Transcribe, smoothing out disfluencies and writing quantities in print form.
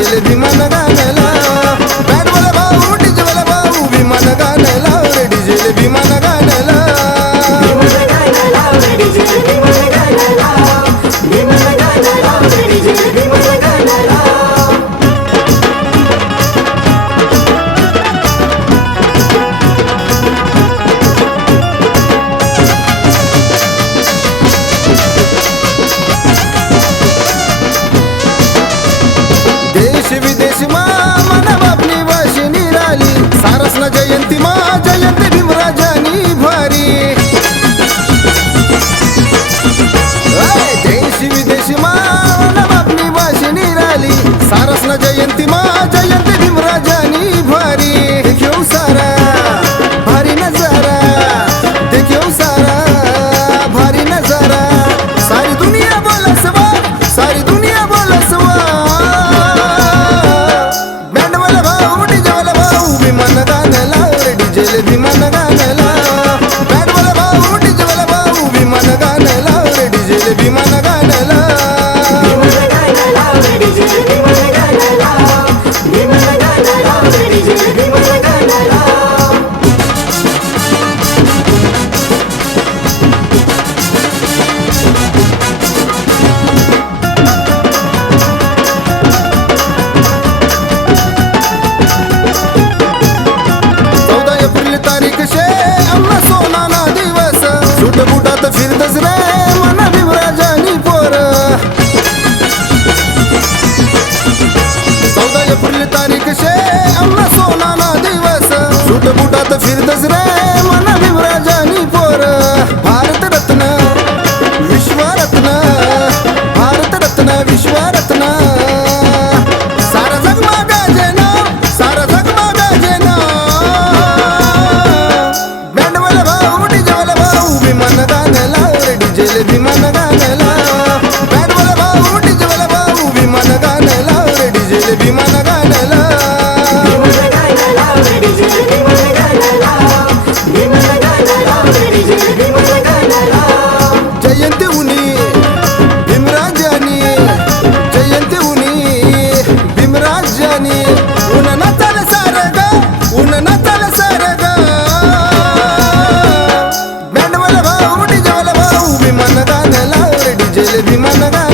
diesel विमान गाण्याला बँडवाला भाऊ डीजेवाला भाऊ विमान गाण्याला रे डीजेल विमान गाण्याला देश विदेश मा मना बापनी वाशी निराली सारसना जयंती मा जयंती भीमराजानी भारी देश विदेश मा मना बापनी वाशी निराली सारसना जयंती मा जयंती भीमराजानी भारी देखो सारा भारी नजारा देखो सारा भारी नजारा सारी दुनिया बोला सवा सारी दुनिया बोला सवा विमान गाण्याला रे डीजेल विमान गाण्याला बँडवाला भाऊ डीजेवाला भाऊ विमान गाण्याला रे डीजेल विमान गाण्याला सूट बुटात फिरतच रे मना भीमराजानी पोर 14 एप्रिल तारीख शे आम्हा सोनाना दिवस सूट बुटात फिरतच रे मना भीमराजानी पोर भारतरत्न विश्वरत्न भारतरत्न विश्वरत्न सारा जगमा गाजे ना सारा जगमा गाजे ना बँडवाला भाऊ डीजेवाला भाऊ विमान गाण्याला रे डीजेल विमान गाण्याला बँडवाला भाऊ डीजेवाला भाऊ विमान गाण्याला रे डीजेल विमान गाण्याला जयंती उनी भीमराजानी जयंती उनी भीमराजानी उन नाचाल सारग उन नाचाल सारग बँडवाला भाऊ डीजेवाला भाऊ विमान गाण्याला रे डीजेल विमान गाण्याला